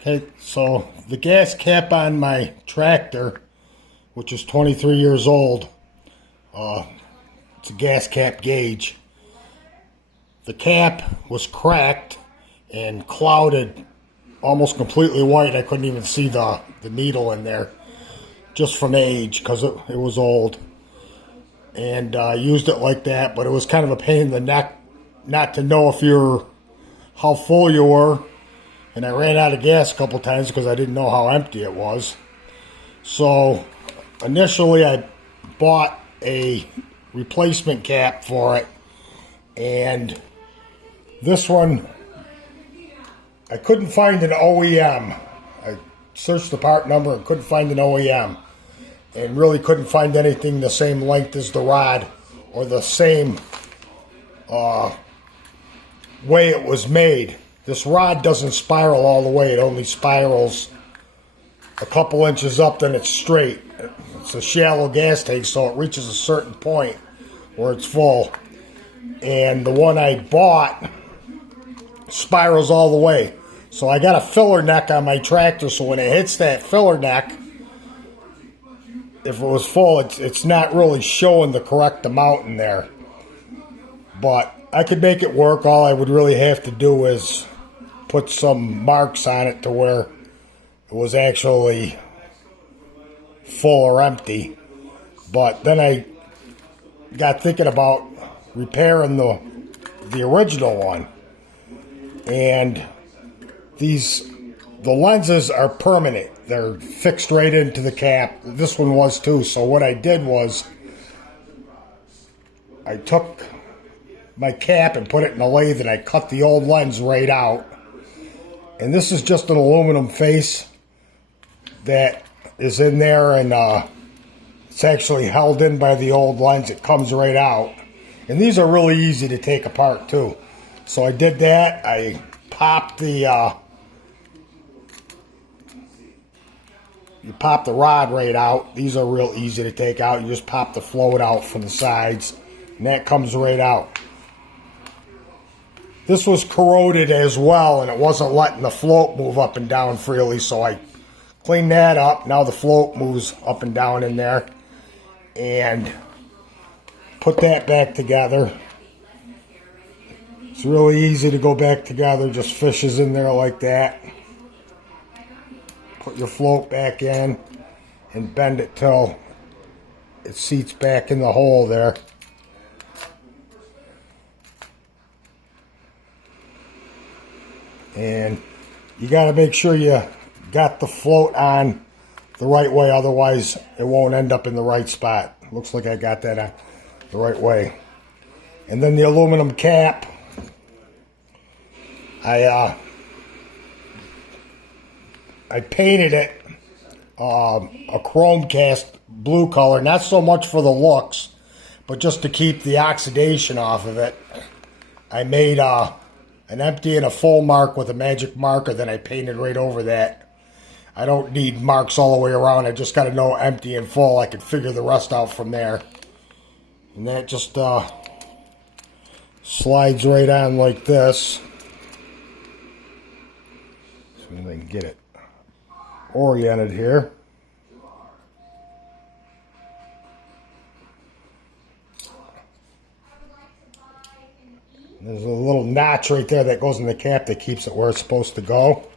Okay, so the gas cap on my tractor, which is 23 years old, it's a gas cap gauge. The cap was cracked and clouded, almost completely white. I couldn't even see the needle in there, just from age, because it was old. And I used it like that, but it was kind of a pain in the neck not to know how full you were. And I ran out of gas a couple times because I didn't know how empty it was. So initially I bought a replacement cap for it, and this one I couldn't find an OEM. I searched the part number and couldn't find an OEM, and really couldn't find anything the same length as the rod or the same way it was made. This rod doesn't spiral all the way. It only spirals a couple inches up, then it's straight. It's a shallow gas tank, so it reaches a certain point where it's full. And the one I bought spirals all the way. So I got a filler neck on my tractor, so when it hits that filler neck, if it was full, it's not really showing the correct amount in there. But I could make it work. All I would really have to do is put some marks on it to where it was actually full or empty. But then I got thinking about repairing the original one. And the lenses are permanent. They're fixed right into the cap. This one was too. So what I did was I took my cap and put it in a lathe, and I cut the old lens right out. And this is just an aluminum face that is in there, and it's actually held in by the old lens. It comes right out. And these are really easy to take apart too. So I did that. I popped you pop the rod right out. These are real easy to take out. You just pop the float out from the sides, and that comes right out. This was corroded as well, and it wasn't letting the float move up and down freely, so I cleaned that up. Now the float moves up and down in there, and put that back together. It's really easy to go back together, just fishes in there like that. Put your float back in and bend it till it seats back in the hole there. And you got to make sure you got the float on the right way, otherwise it won't end up in the right spot. Looks like I got that on the right way. And then the aluminum cap, I painted it a chrome cast blue color, not so much for the looks, but just to keep the oxidation off of it. I made an empty and a full mark with a magic marker, then I painted right over that. I don't need marks all the way around. I just got to know empty and full. I can figure the rest out from there. And that just slides right on like this. See if I can get it oriented here. There's a little notch right there that goes in the cap that keeps it where it's supposed to go.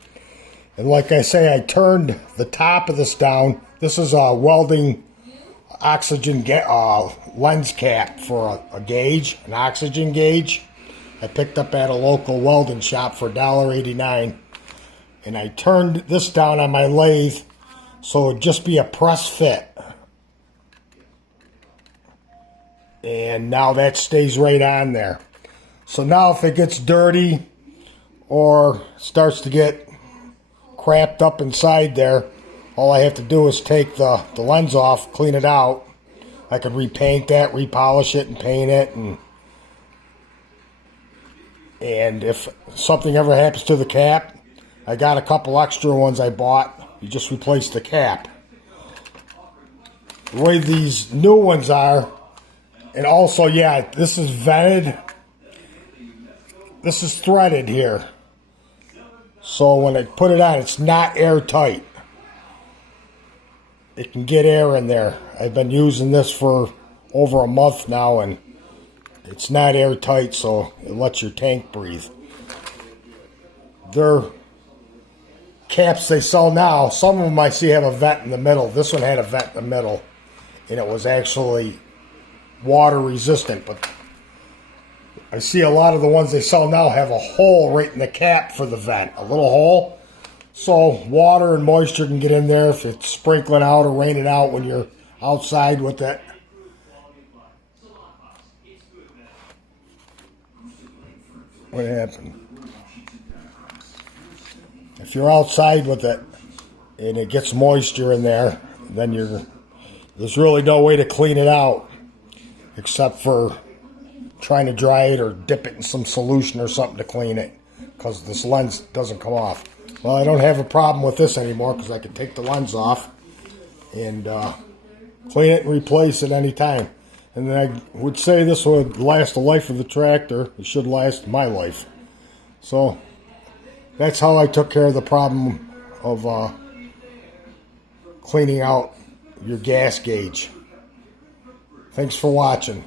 And like I say, I turned the top of this down. This is a welding oxygen lens cap for a gauge, an oxygen gauge. I picked up at a local welding shop for $1.89. And I turned this down on my lathe so it would just be a press fit. And now that stays right on there. So now if it gets dirty or starts to get crapped up inside there, all I have to do is take the lens off, clean it out. I could repaint that, repolish it, and paint it. And if something ever happens to the cap, I got a couple extra ones I bought. You just replace the cap. The way these new ones are, and also, yeah, this is vented. This is threaded here. So So when I put it on, it's not airtight. It can get air in there. I've been using this for over a month now, and it's not airtight, so it lets your tank breathe. They're caps they sell now. Some of them I see have a vent in the middle. This one had a vent in the middle, and it was actually water resistant, but I see a lot of the ones they sell now have a hole right in the cap for the vent, a little hole, so water and moisture can get in there if it's sprinkling out or raining out when you're outside with it. What happened? If you're outside with it and it gets moisture in there, then there's really no way to clean it out except for trying to dry it or dip it in some solution or something to clean it, because this lens doesn't come off. Well, I don't have a problem with this anymore because I can take the lens off and clean it and replace it any time. And then I would say this would last the life of the tractor. It should last my life. So that's how I took care of the problem of cleaning out your gas gauge. Thanks for watching.